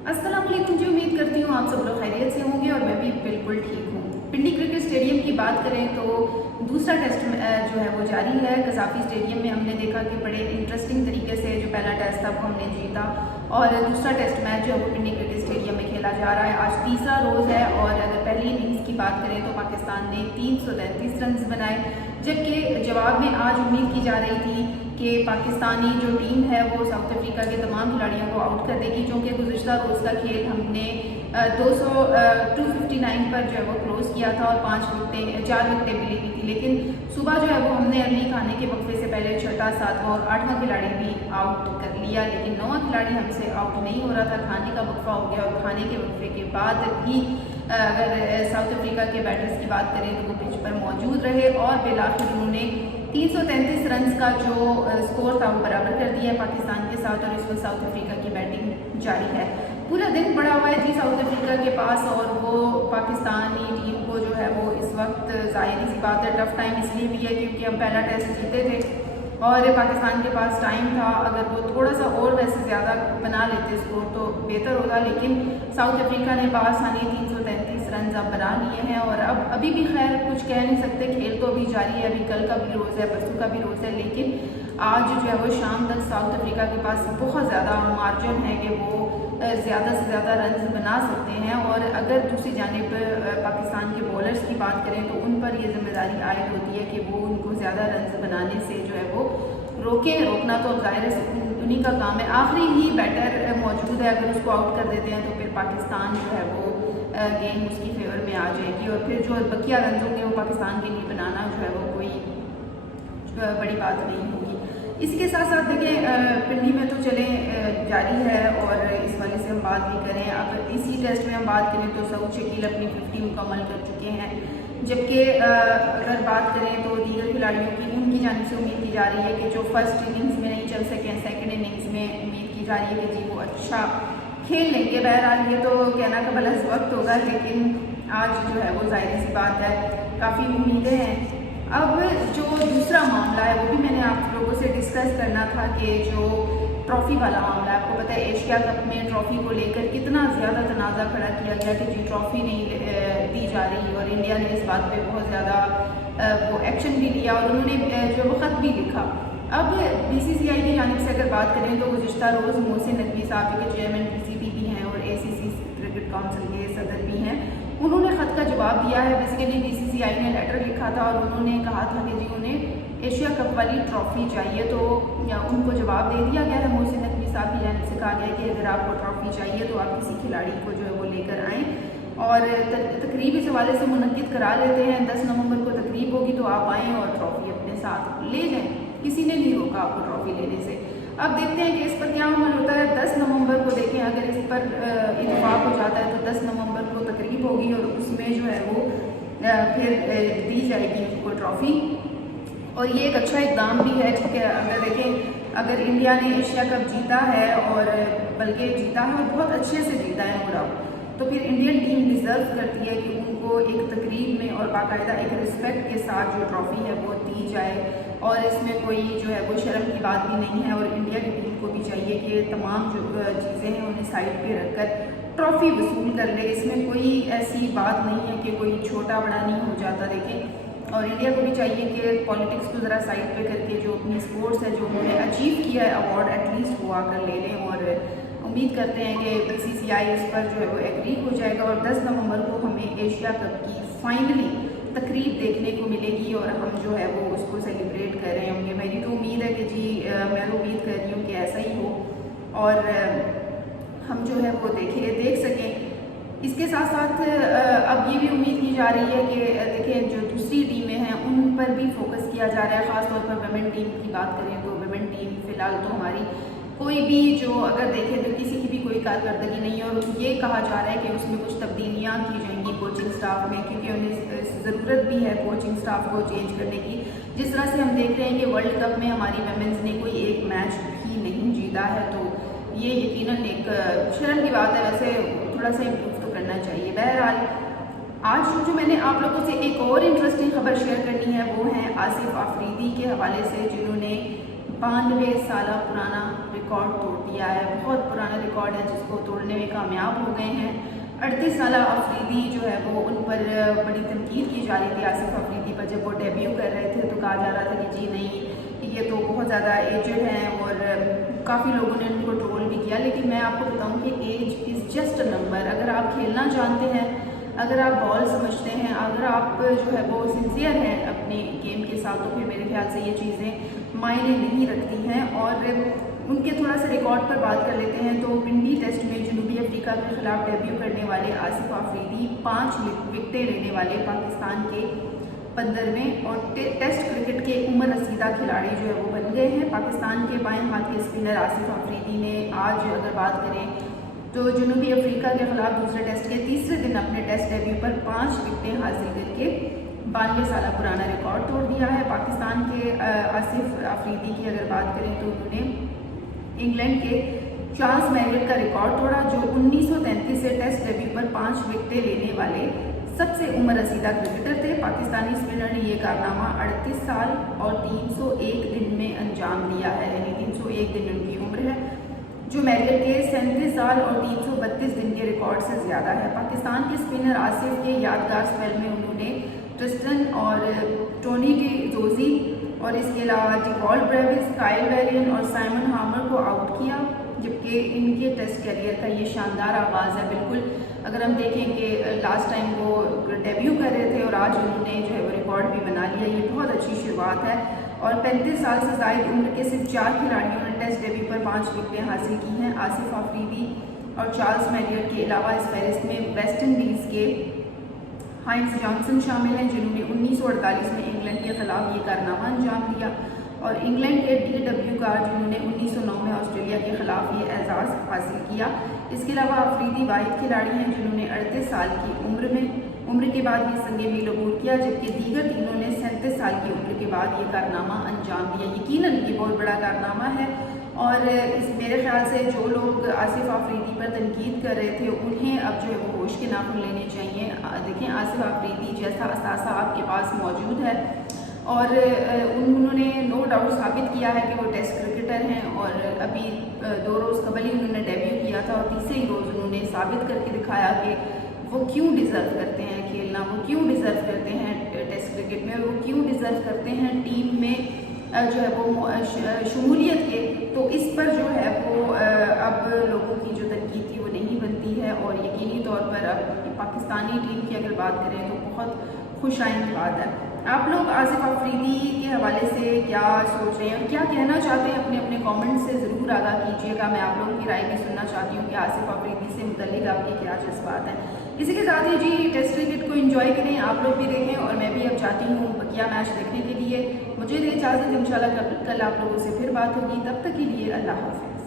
अस्सलाम वालेकुम जी। उम्मीद करती हूँ आप सब लोग खैरियत से होंगे और मैं भी बिल्कुल ठीक हूँ। पिंडी क्रिकेट स्टेडियम की बात करें तो दूसरा टेस्ट जो है वो जारी है। कसाफी स्टेडियम में हमने देखा कि बड़े इंटरेस्टिंग तरीके से जो पहला टेस्ट था वो हमने जीता और दूसरा टेस्ट मैच जो है वो पिंडी क्रिकेट स्टेडियम में खेला जा रहा है। आज तीसरा रोज़ है और अगर पहली इनिंग्स की बात करें तो पाकिस्तान ने 333 रन बनाए, जबकि जवाब में आज उम्मीद की जा रही थी कि पाकिस्तानी जो टीम है वो साउथ अफ्रीका के तमाम खिलाड़ियों को आउट कर देगी, क्योंकि गुज़िश्ता रोज़ का खेल हमने 259 पर जो है वो क्लोज़ किया था और 4 विकटें मिली हुई थी। लेकिन सुबह जो है वो हमने अर्ली खाने के वक्फे से पहले छठा, सातवां और आठवां खिलाड़ी भी आउट कर लिया, लेकिन नौवां खिलाड़ी हमसे आउट नहीं हो रहा था। खाने का वक्फा हो गया और खाने के वक्फे के बाद भी अगर साउथ अफ्रीका के बैटर्स की बात करें तो वो पिच पर मौजूद रहे और बिलाखिर उन्होंने 333 रन का जो स्कोर था वो बराबर कर दिया है पाकिस्तान के साथ और इस वक्त साउथ अफ्रीका की बैटिंग जारी है। पूरा दिन पड़ा हुआ है जी साउथ अफ्रीका के पास और वो पाकिस्तानी टीम को जो है वो इस वक्त ज़ाहिर सी बात है टफ टाइम इसलिए भी है क्योंकि हम पहला टेस्ट जीते थे और पाकिस्तान के पास टाइम था। अगर वो थोड़ा सा और वैसे ज़्यादा बना लेते स्कोर तो बेहतर होगा, लेकिन साउथ अफ्रीका ने बासानी 333 रन अब बना लिए हैं और अब अभी भी खैर कुछ कह नहीं सकते, खेल तो अभी जारी है। अभी कल का भी रोज़ है, परसों का भी रोज़ है, लेकिन आज जो है वो शाम तक साउथ अफ्रीका के पास बहुत ज़्यादा मार्जिन है कि वो ज़्यादा से ज़्यादा रन बना सकते हैं। और अगर दूसरी जानिब पाकिस्तान के बॉलर्स की बात करें तो उन पर ये जिम्मेदारी आयद होती है कि वो उनको ज़्यादा रन बनाने से जो है वो रोकें। रोकना तो ज़ाहिर है उन्हीं का काम है। आखिरी ही बैटर मौजूद है, अगर उसको आउट कर देते हैं तो फिर पाकिस्तान जो है वो गेम उसकी फेवर में आ जाएगी और फिर जो बकिया रन होंगे वो पाकिस्तान के लिए बनाना जो है वो कोई बड़ी बात नहीं होगी। इसके साथ साथ देखें पिंडी में तो चले जारी है और इस वाले से हम बात भी करें। अगर इसी टेस्ट में हम बात करें तो सऊद शकील अपनी 50 मुकम्मल कर चुके हैं, जबकि अगर बात करें तो दीगर खिलाड़ियों की उनकी जानिब से उम्मीद की जा रही है कि जो फर्स्ट इनिंग्स में नहीं चल सके सेकंड इनिंग्स में उम्मीद की जा रही है कि जी वो अच्छा खेल लेंगे। बहरहाल ये तो कहना का भला वक्त होगा, लेकिन आज जो है वो जाहिर सी बात है काफ़ी उम्मीदें हैं। अब जो दूसरा मामला है वो भी मैंने आप लोगों से डिस्कस करना था कि जो ट्रॉफ़ी वाला मामला है। आपको पता है एशिया कप में ट्रॉफ़ी को लेकर कितना ज़्यादा तनाज़ा खड़ा किया गया कि जी ट्रॉफ़ी नहीं दी जा रही और इंडिया ने इस बात पे बहुत ज़्यादा वो एक्शन भी लिया और उन्होंने जो वो ख़त भी लिखा। अब BCCI की जानिब से अगर बात करें तो गुज़िश्ता रोज़ मोहसिन नकवी साहब के चेयरमैन PCB भी हैं और ACC क्रिकेट काउंसिल के सदर भी हैं, उन्होंने ख़त का जवाब दिया है। बेसिकली BCCI ने लेटर लिखा था और उन्होंने कहा था कि जी उन्हें एशिया कप वाली ट्रॉफ़ी चाहिए, तो उनको जवाब दे दिया गया है। मोहसिन नकवी साहब की जानिब से कहा गया कि अगर आपको ट्रॉफ़ी चाहिए तो आप किसी खिलाड़ी को जो है वो लेकर आएँ और तकरीब इस हवाले से मुनक्किद करा लेते हैं। 10 नवंबर को तकरीब होगी तो आप आएँ और ट्रॉफ़ी अपने साथ ले जाएँ, किसी ने नहीं रोका आपको ट्रॉफ़ी लेने से। अब देखते हैं कि इस पर क्या अमल होता है। 10 नवंबर को देखें, अगर इस पर इत्तेफाक हो जाता है तो 10 नवंबर को तकरीब होगी और उसमें जो है वो फिर दी जाएगी उनको ट्रॉफ़ी और ये एक अच्छा इक़दाम भी है क्योंकि अगर देखें अगर इंडिया ने एशिया कप जीता है और बल्कि जीता है और बहुत अच्छे से जीता है नो डाउट, तो फिर इंडियन टीम डिज़र्व करती है कि उनको एक तकरीब में और बाकायदा एक रिस्पेक्ट के साथ जो ट्रॉफ़ी है वो दी जाए और इसमें कोई जो है वो शर्म की बात भी नहीं है। और इंडिया की टीम को भी चाहिए कि तमाम जो चीज़ें हैं उन्हें साइड पे रखकर ट्रॉफ़ी वसूल कर ले। इसमें कोई ऐसी बात नहीं है कि कोई छोटा बड़ा नहीं हो जाता। देखें और इंडिया को भी चाहिए कि पॉलिटिक्स को ज़रा साइड पे करके जो अपनी स्पोर्ट्स है जो उन्होंने अचीव किया है अवार्ड एटलीस्ट वो आकर ले लें और उम्मीद करते हैं कि BCCI इस पर जो है वो एग्री हो जाएगा और 10 नवंबर को हमें एशिया कप की फाइनली तकरीब देखने को मिलेगी और हम जो है वो उसको सेलिब्रेट कर रहे होंगे। मेरी तो उम्मीद है कि जी मैं उम्मीद कर रही हूँ कि ऐसा ही हो और हम जो है वो देख सकें। इसके साथ साथ अब ये भी उम्मीद की जा रही है कि देखें जो दूसरी टीमें हैं उन पर भी फोकस किया जा रहा है। ख़ास तौर पर वुमेन टीम की बात करें तो वुमेन टीम फ़िलहाल तो हमारी कोई भी जो अगर देखें तो किसी की भी कोई कारकर्दगी नहीं है और ये कहा जा रहा है कि उसमें कुछ तब्दीलियाँ की जाएंगी कोचिंग स्टाफ में, क्योंकि उन्हें ज़रूरत भी है कोचिंग स्टाफ को चेंज करने की। जिस तरह से हम देख रहे हैं कि वर्ल्ड कप में हमारी वुमेन्स ने कोई एक मैच भी नहीं जीता है, तो ये यकीनन एक शर्म की बात है। वैसे थोड़ा सा इम्प्रूव तो करना चाहिए। बहरहाल आज जो मैंने आप लोगों से एक और इंटरेस्टिंग खबर शेयर करनी है वो है आसिफ आफरीदी के हवाले से, जिन्होंने 92 साल पुराना रिकॉर्ड तोड़ दिया है। बहुत पुराना रिकॉर्ड है जिसको तोड़ने में कामयाब हो गए हैं। 38 साल अफरीदी जो है वो उन पर बड़ी तनकीद की जा रही थी, आसिफ अफरीदी पर। जब वो डेब्यू कर रहे थे तो कहा जा रहा था कि जी नहीं, ये तो बहुत ज़्यादा एजड हैं, और काफ़ी लोगों ने उनको ट्रोल भी किया। लेकिन मैं आपको बताऊं कि age is just a number. अगर आप खेलना जानते हैं, अगर आप बॉल समझते हैं, अगर आप जो है वो सिंसियर हैं अपने गेम के साथ, तो फिर मेरे ख्याल से ये चीज़ें मायने नहीं रखती हैं। और उनके थोड़ा सा रिकॉर्ड पर बात कर लेते हैं। तो पिंडी टेस्ट में जनूबी अफ्रीका के खिलाफ डेब्यू करने वाले आसिफ अफरीदी 5 विकेटें लेने वाले पाकिस्तान के 15वें और टेस्ट क्रिकेट के उम्र रसीदा खिलाड़ी जो है वो बन गए हैं। पाकिस्तान के बाएं हाथ के स्पिनर आसिफ अफरीदी ने आज अगर बात करें तो जनूबी अफ्रीका के खिलाफ दूसरे टेस्ट के तीसरे दिन अपने टेस्ट डेब्यू पर 5 विकेटें हासिल करके 92 साल पुराना रिकॉर्ड तोड़ दिया है। पाकिस्तान के आसिफ अफरीदी की अगर बात करें तो उन्होंने इंग्लैंड के चार्ल्स मैरियट का रिकॉर्ड तोड़ा, जो 1933 से टेस्ट डेब्यू पर 5 विकेटें लेने वाले सबसे उम्र रसीदा क्रिकेटर थे। पाकिस्तानी स्पिनर ने यह कारनामा 38 साल और 301 दिन में अंजाम दिया है, यानी 301 दिन उनकी उम्र है, जो मैरियट के 37 साल और 332 दिन के रिकॉर्ड से ज़्यादा है। पाकिस्तान के स्पिनर आसिफ के यादगार स्पेल में उन्होंने ट्रिस्टन और टोनी डी जोजी और इसके अलावा डिवॉल्ट ब्रेविस, काइल वेरियन और साइमन हामर को आउट किया, जबकि इनके टेस्ट करियर का ये शानदार आगाज़ है। बिल्कुल अगर हम देखें कि लास्ट टाइम वो डेब्यू कर रहे थे और आज उन्होंने जो है वो रिकॉर्ड भी बना लिया, ये बहुत अच्छी शुरुआत है। और 35 साल से ज़ायद उम्र के सिर्फ 4 खिलाड़ियों ने टेस्ट डेब्यू पर 5 विकेटें हासिल की हैं। आसिफ अफरीदी और चार्ल्स मैरियट के अलावा इस फहरिस्त में वेस्ट इंडीज़ के हाइंस जॉनसन शामिल हैं, जिन्होंने 1948 में इंग्लैंड के खिलाफ ये कारनामा अंजाम दिया, और इंग्लैंड के DW कार जिन्होंने 1909 में ऑस्ट्रेलिया के खिलाफ ये एजाज़ हासिल किया। इसके अलावा अफरीदी वाहिद खिलाड़ी हैं जिन्होंने 38 साल की उम्र के बाद ये संगे मील अबूर किया, जबकि दीगर तीनों ने 37 साल की उम्र के बाद ये कारनामा अंजाम दिया। यकीनन ये बहुत बड़ा कारनामा है, और इस मेरे ख्याल से जो लोग आसिफ अफरीदी पर तनकीद कर रहे थे उन्हें अब जो है वो होश के नाखून लेने चाहिए। देखें, आसिफ अफरीदी जैसा असासा आपके पास मौजूद है, और उन्होंने नो डाउट साबित किया है कि वो टेस्ट क्रिकेटर हैं, और अभी 2 रोज़ कबल ही उन्होंने डेब्यू किया था, और तीसरे ही रोज़ उन्होंने साबित करके दिखाया कि वो क्यों डिज़र्व करते हैं खेलना, वो क्यों डिज़र्व करते हैं टेस्ट क्रिकेट में, और वो क्यों डिज़र्व करते हैं टीम में जो है वो शमूलियत के। तो इस पर जो है वो अब लोगों की जो तनकीद थी वो नहीं बनती है, और यकीनी तौर पर अब पाकिस्तानी टीम की अगर बात करें तो बहुत खुशाइंद बात है। आप लोग आसिफ अफरीदी के हवाले से क्या सोच रहे हैं और क्या कहना चाहते हैं, अपने अपने कमेंट से ज़रूर आगाह कीजिएगा। मैं आप लोगों की राय भी सुनना चाहती हूँ कि आसिफ अफरीदी से मुतल्लिक आपके क्या जज्बात हैं। इसी के साथ ही जी टेस्ट क्रिकेट को एंजॉय करें, आप लोग भी देखें, और मैं भी अब चाहती हूँ बकिया मैच देखने के लिए। मुझे दे इजाज़त, इंशाल्लाह कल आप लोगों से फिर बात होगी। तब तक के लिए अल्लाह हाफ़िज़।